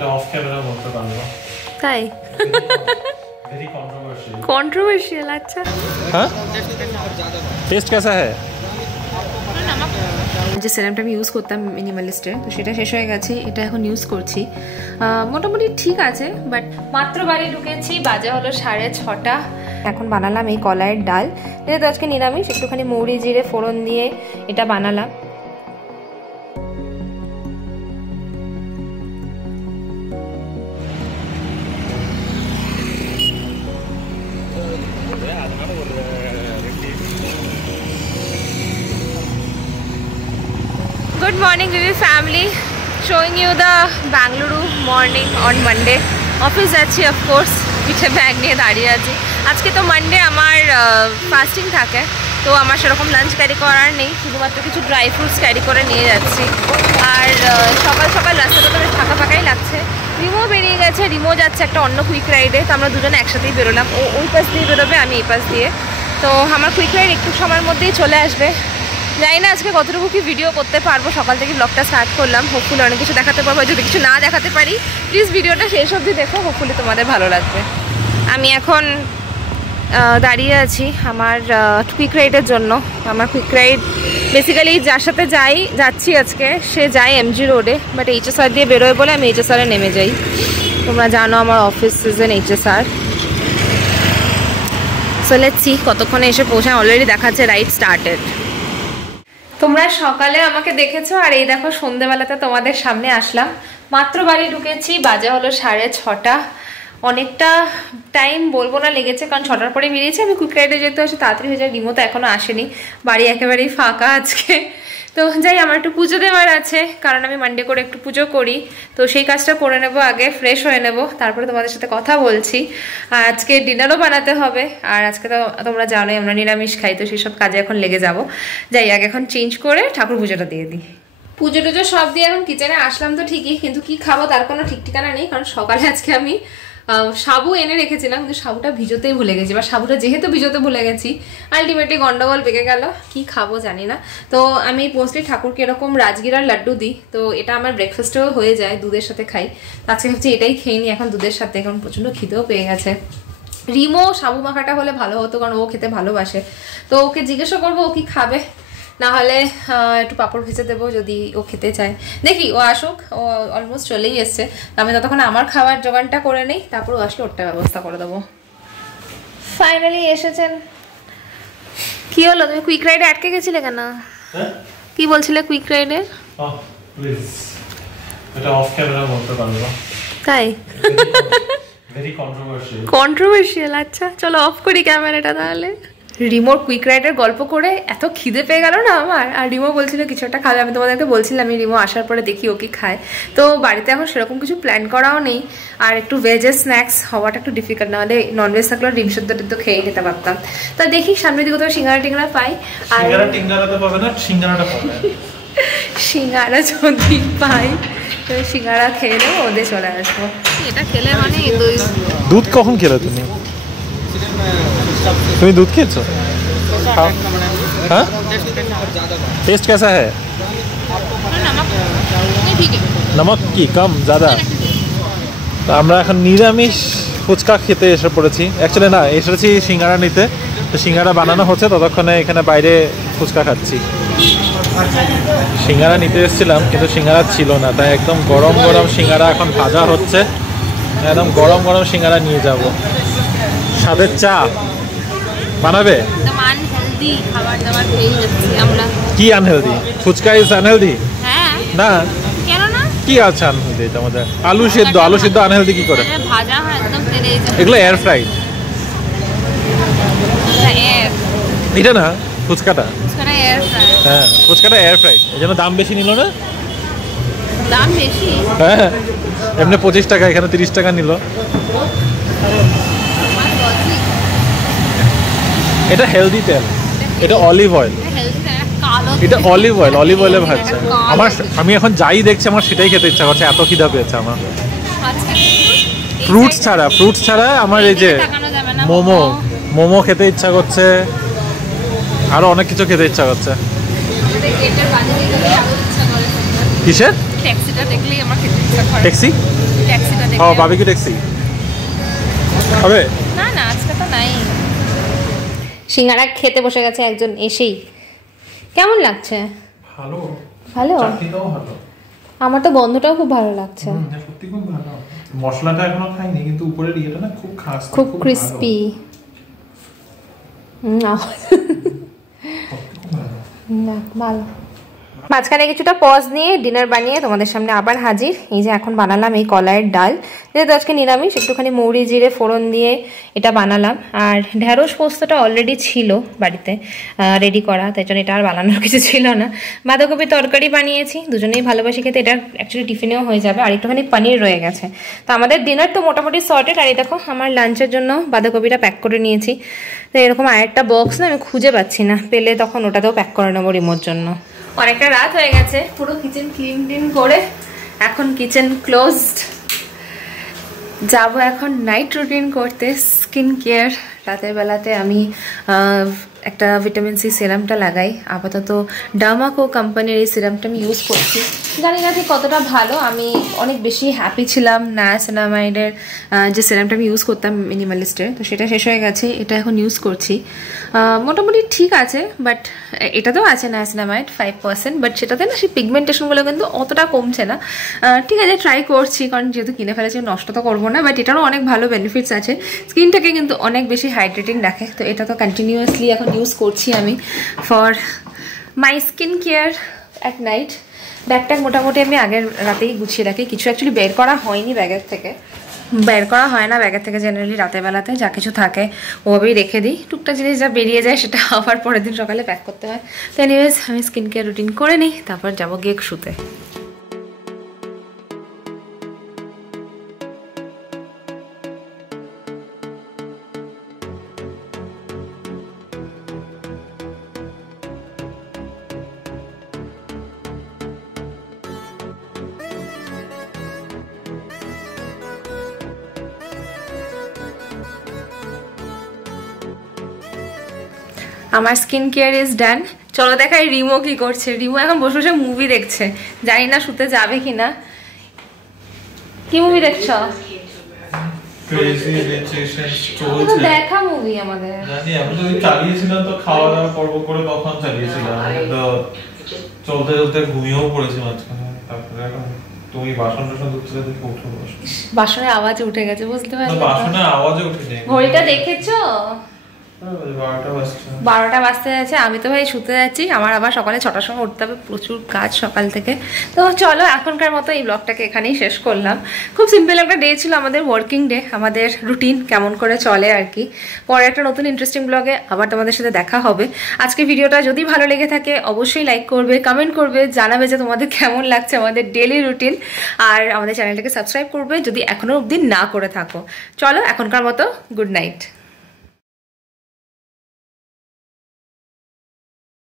এটা of camera বলতে পারবো তাই वेरी कंट्रोवर्शियल कंट्रोवर्शियल अच्छा हाँ टेस्ट कैसा है যে সিরামটা আমি ইউজ করতাম মিনিমালিস্টের, তো সেটা শেষ হয়ে গেছে, এটা এখন ইউজ করছি। মোটামুটি ঠিক আছে, বাট মাত্র বাড়ি ঢুকেছি, বাজে হলো 6:30। এখন বানালাম এই কলাইয়ের ডাল, যেহেতু আজকে নিরামিষ, একটুখানি মৌরি জিরে ফোড়ন দিয়ে এটা বানালাম। Good morning Vivi family, showing you the Bangalore morning on Monday. Office যাচ্ছি of course, পিঠে ব্যাগ নিয়ে দাঁড়িয়ে আছি। আজকে তো মানডে আমার ফাস্টিং থাকে, তো আমার সেরকম লাঞ্চ ক্যারি করার নেই, শুধুমাত্র কিছু ড্রাই ফ্রুটস ক্যারি করে নিয়ে যাচ্ছি। আর সকাল সকাল রাস্তাটা তো বেশ ফাঁকা ফাঁকাই লাগছে। রিমো বেরিয়ে গেছে, রিমো যাচ্ছে একটা অন্য কুইক রাইডে, তো আমরা দুজনে একসাথেই বেরোলাম। ও ওই পাশ দিয়ে বেরোবে, আমি এই পাশ দিয়ে। তো আমার কুইক রাইড একটু সময়ের মধ্যেই চলে আসবে। জানি না আজকে কতটুকু কি ভিডিও করতে পারবো, সকাল থেকে ব্লগটা স্টার্ট করলাম, হোপফুলি অনেক কিছু দেখাতে পারবো। যদি কিছু না দেখাতে পারি প্লিজ ভিডিওটা শেষ অবধি দেখো, হোপফুলি তোমাদের ভালো লাগবে। আমি এখন দাঁড়িয়ে আছি আমার কুইক রাইডের জন্য। আমার কুইক রাইড বেসিক্যালি যার সাথে যাচ্ছি আজকে, সে যায় এমজি রোডে, বাট এইচএসআর দিয়ে বেরোয় বলে আমি এইচএসআরে নেমে যাই। তোমরা জানো আমার office season HSR. So let's see কতক্ষণে এসে পৌঁছায়। অলরেডি দেখাচ্ছে রাইড স্টার্টেড। তোমরা সকালে আমাকে দেখেছো, আর এই দেখো সন্ধ্যেবেলাতে তোমাদের সামনে আসলাম। মাত্র বাড়ি ঢুকেছি, বাজে হলো 6:30। অনেকটা টাইম বলবো না লেগেছে, কারণ 6টার পরে বেরিয়েছি। আমি কুইক রাইডে যেতে হচ্ছে, তাড়াতাড়ি হয়ে যায়। রিমো তো এখনো আসেনি, বাড়ি একেবারেই ফাঁকা আজকে। তো যাই, আমার একটু পুজো দেওয়ার আছে, কারণ আমি মানডে করে একটু পুজো করি, তো সেই কাজটা করে নেব আগে, ফ্রেশ হয়ে নেব, তারপরে তোমাদের সাথে কথা বলছি। আর আজকে ডিনারও বানাতে হবে, আর আজকে তো তোমরা জানোই আমরা নিরামিষ খাই, তো সেই সব কাজে এখন লেগে যাব। যাই আগে এখন চেঞ্জ করে ঠাকুর পুজোটা দিয়ে দিই। পুজো টুজো সব দিয়ে এখন কিচেনে আসলাম তো ঠিকই, কিন্তু কি খাবো তার কোনো ঠিক ঠিকানা নেই। কারণ সকালে আজকে আমি সাবু এনে রেখেছিলাম, কিন্তু সাবুটা ভিজোতেই ভুলে গেছি, বা সাবুটা যেহেতু ভিজোতে ভুলে গেছি আলটিমেটলি গন্ডগোল পেকে গেল, কি খাবো জানি না। তো আমি মোস্টলি ঠাকুরকে এরকম রাজগিরার লাড্ডু দিই, তো এটা আমার ব্রেকফাস্টেও হয়ে যায়, দুধের সাথে খাই। আজকে ভাবছি এটাই খেয়ে নিই এখন দুধের সাথে, কারণ প্রচণ্ড খিদেও পেয়ে গেছে। রিমো সাবু মাখাটা হলে ভালো হতো, কারণ ও খেতে ভালোবাসে, তো ওকে জিজ্ঞাসা করবো ও কি খাবে, না হলে একটু পাঁপড় ভেজে দেবো যদি ও খেতে চায়। দেখি ও আসুক, ও অলমোস্ট চলেই এসছে, আমি ততক্ষণ আমার খাবার জোগানটা করে নেই, তারপর ও আসলে ওরটা ব্যবস্থা করে দেবো। ফাইনালি এসেছেন। কি হলো, তুমি কুইক রাইডে আটকে গেছিলে কেন? কি বলছিলে কুইক রাইডে? প্লিজ এটা অফ ক্যামেরা বলতে পারবো তাই ভেরি কন্ট্রোভার্সিয়াল কন্ট্রোভার্সিয়াল আচ্ছা চলো অফ করি ক্যামেরাটা তাহলে। রিমোর কুইক রাইডের গল্প করে এত খিদে পেয়ে গেল না আমার, আর রিমো বলছিল কিছু একটা খাবে। আমি তোমাদেরকে বলছিলাম আমি রিমো আসার পরে দেখি ও কি খায়। তো বাড়িতে এখন সেরকম কিছু প্ল্যান করাও নেই, আর একটু ভেজের স্ন্যাক্স হওয়াটা একটু ডিফিকাল্ট, নাহলে ননভেজ থাকলে ডিম সেদ্ধটা তো খেয়ে নিতে পারতাম। তা দেখি সামনের দিকে তো সিঙ্গারা টিঙ্গারা পাই, আর সিঙ্গারা তো পাবে না, সিঙ্গারাটা পাবে। সিঙ্গারা যদি পাই তো সিঙ্গারা খেয়ে নেবো, ওদের চলে আসবো। এটা খেলে মানে দুধ কখন খেলে তুমি? তুমি दूध खेलो? हाँ? टेस्ट कैसा है? नमक की कम ज़्यादा? তো আমরা এখন নিরামিষ ফুচকা খেতে এসে পড়েছি। অ্যাকচুয়ালি না, এসেছি সিঙ্গারা নিতে, তো সিঙ্গারা বানানো হচ্ছে, ততক্ষণে এখানে বাইরে ফুচকা খাচ্ছি। সিঙ্গারা নিতে এসেছিলাম কিন্তু সিঙ্গারা ছিল না, তাই একদম গরম গরম সিঙ্গারা এখন ভাজা হচ্ছে, একদম গরম গরম সিঙ্গারা নিয়ে যাব। সাথে চা বানাবে? কি আনহেলদি? Fuchka is unhealthy? না কি আছে আনহেলদি? আমাদের আলু সিদ্ধ, আলু সিদ্ধ আনহেলদি কি করে? এগুলো এয়ার ফ্রাইড। এটা না ফুচকাটা, হ্যাঁ ফুচকাটা এয়ার ফ্রাইড, এই জন্য দাম বেশি নিল না? দাম বেশি? হ্যাঁ এমনি 25 টাকা, এখানে 30 টাকা নিল। এটা হেলদি তেল, এটা অলিভ অয়েল, এটা অলিভ অয়েল, অলিভ অয়েলে ভাজছে। আমি এখন যাই দেখছি আমার সেটাই খেতে ইচ্ছা করছে, এত খিদা পেয়েছে আমার। ফ্রুটস ছাড়া আমার এই যে মোমো খেতে ইচ্ছা করছে, আরো অনেক কিছু খেতে ইচ্ছা করছে। কিসের ট্যাক্সি? দেখে। ও বারবিকিউ ট্যাক্সি হবে না না, আজকে তো নাই। সিঙ্গারা খেতে বসে গেছে একজন এসেই। কেমন লাগছে? ভালো ভালো, চাটনিটাও ভালো। আমার তো গন্ধটাও খুব ভালো লাগছে। সত্যি খুব ভালো। মশলাটা এখনো খাইনি, কিন্তু উপরের ইয়েটা না খুব খাস, খুব ক্রিস্পি। না ভালো। মাঝখানে কিছুটা পজ নিয়ে ডিনার বানিয়ে তোমাদের সামনে আবার হাজির। এই যে এখন বানালাম এই কলাইয়ের ডাল, যেহেতু আজকে নিরামিষ, একটুখানি মৌরি জিরে ফোড়ন দিয়ে এটা বানালাম। আর ঢেঁড়স পোস্তটা অলরেডি ছিল বাড়িতে রেডি করা, তাই জন্য এটা আর বানানোর কিছু ছিল না। বাঁধাকপি তরকারি বানিয়েছি, দুজনেই ভালোবাসি খেতে, এটা অ্যাকচুয়ালি টিফিনেও হয়ে যাবে। আর একটুখানি পনির রয়ে গেছে। তো আমাদের ডিনার তো মোটামুটি সর্টেড। আর এই দেখো আমার লাঞ্চের জন্য বাঁধাকপিটা প্যাক করে নিয়েছি। তো এরকম আরেকটা বক্স না আমি খুঁজে পাচ্ছি না, পেলে তখন ওটাতেও প্যাক করে নেবো রিমোর জন্য। অনেকটা রাত হয়ে গেছে, পুরো কিচেন ক্লিন করে এখন কিচেন ক্লোজড। যাবো এখন নাইট রুটিন করতে, স্কিন কেয়ার। রাতের বেলাতে আমি একটা ভিটামিন সি সিরামটা লাগাই। আপাতত ডামাকো কোম্পানির এই সিরামটা আমি ইউজ করছি। জানি না ঠিক কতটা ভালো, আমি অনেক বেশি হ্যাপি ছিলাম নায়াসিনামাইডের যে সিরামটা আমি ইউজ করতাম মিনিমালিস্টের, তো সেটা শেষ হয়ে গেছে, এটা এখন ইউজ করছি। মোটামুটি ঠিক আছে, বাট এটাতেও আছে নায়াসিনামাইড 5%, বাট সেটাতে না সেই পিগমেন্টেশনগুলো কিন্তু অতটা কমছে না। ঠিক আছে, ট্রাই করছি, কারণ যেহেতু কিনে ফেলেছি নষ্ট তো করবো না, বাট এটারও অনেক ভালো বেনিফিটস আছে, স্কিনটাকে কিন্তু অনেক বেশি হাইড্রেটিং রাখে। তো এটা তো কন্টিনিউয়াসলি এখন ইউজ করছি আমি for my skin care at night. ব্যাগটা মোটামুটি আমি আগের রাতেই গুছিয়ে রাখি, কিছু অ্যাকচুয়ালি বের করা হয়নি ব্যাগের থেকে, বের করা হয় না ব্যাগের থেকে জেনারেলি রাতের বেলাতে, যা কিছু থাকে ওভাবেই রেখে দিই। টুকটাক জিনিস যা বেরিয়ে যায় সেটা আবার পরের দিন সকালে প্যাক করতে হয়। তো এনিওয়েজ আমি স্কিন কেয়ার রুটিন করে নিই, তারপর যাবো গিয়ে শুতে। আমার স্কিন কেয়ার ইজ ডান। চলো দেখাই রিমো কি করছে। রিমো এখন বসে বসে মুভি দেখছে, জানি না শুতে যাবে কিনা। কি মুভি দেখছো? দেখা মুভি আমাদের জানি, আমি তো চালিয়েছিলাম, তো খাওয়া দাওয়া পর্ব করে তখন চালিয়েছিলাম, তো চলতে চলতে ঘুমিয়েও পড়েছি মাঝখানে। তারপরে এখন তুমি বাসন টাসন ধুচ্ছিলে দেখে উঠে বসো। বাসনের আওয়াজে উঠে গেছে, বুঝতে পারলে? বাসনের আওয়াজে উঠেনি। ঘড়িটা দেখেছো? 12টা বাজতে যাচ্ছে। আমি তো ভাই শুতে যাচ্ছি, আমার আবার সকালে 6টার সময় উঠতে হবে, প্রচুর কাজ সকাল থেকে। তো চলো এখনকার মতো এই ব্লগটাকে এখানেই শেষ করলাম। খুব সিম্পল একটা ডে ছিল আমাদের, ওয়ার্কিং ডে, আমাদের রুটিন কেমন করে চলে আর কি। পরে একটা নতুন ইন্টারেস্টিং ব্লগে আবার তোমাদের সাথে দেখা হবে। আজকে ভিডিওটা যদি ভালো লেগে থাকে অবশ্যই লাইক করবে, কমেন্ট করবে, জানাবে যে তোমাদের কেমন লাগছে আমাদের ডেলি রুটিন। আর আমাদের চ্যানেলটাকে সাবস্ক্রাইব করবে যদি এখনো অবধি না করে থাকো। চলো এখনকার মতো গুড নাইট।